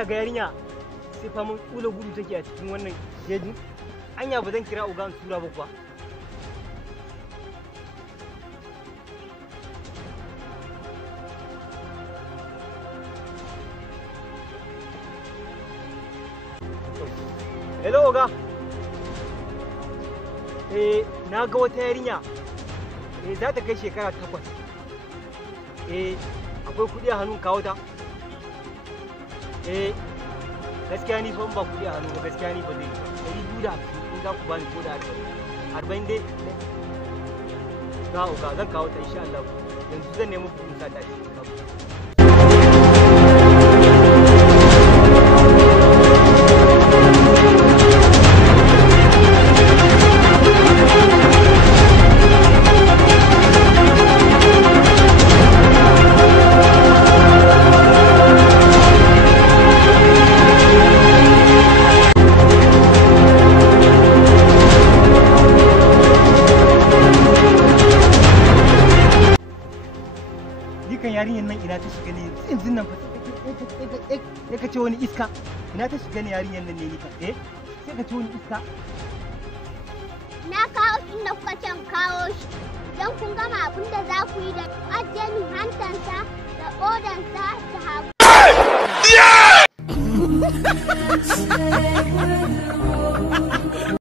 kana ga yarinya sai fa mun kula gudu take a cikin wannan jeji. Anya ba zan kira ugan tura ba kuwa. Hello oga. Na ga wata yarinya. Za ta kai shekara 8. Akwai kuɗi a hannun kawo ta. Gaskiya ni fa ba kuɗi a hannu ba, gaskiya ni ba zai yi ba. 250 in za ku bani ko da 40 dai. Ga oga zan kawo ta insha Allah. Yanzu zan nemi kuɗin sa ta cikin kawo. Kan yarinyar nan ina ta shiga ne yanzu nan fa sai ka ce wani iska ina ta shiga ne yarinyar nan ne ni ka sai ka ce wani iska na kawo shi da kuka can kawo shi idan kun gama abin da za ku yi da ajiye min hantansa da odansa da hagu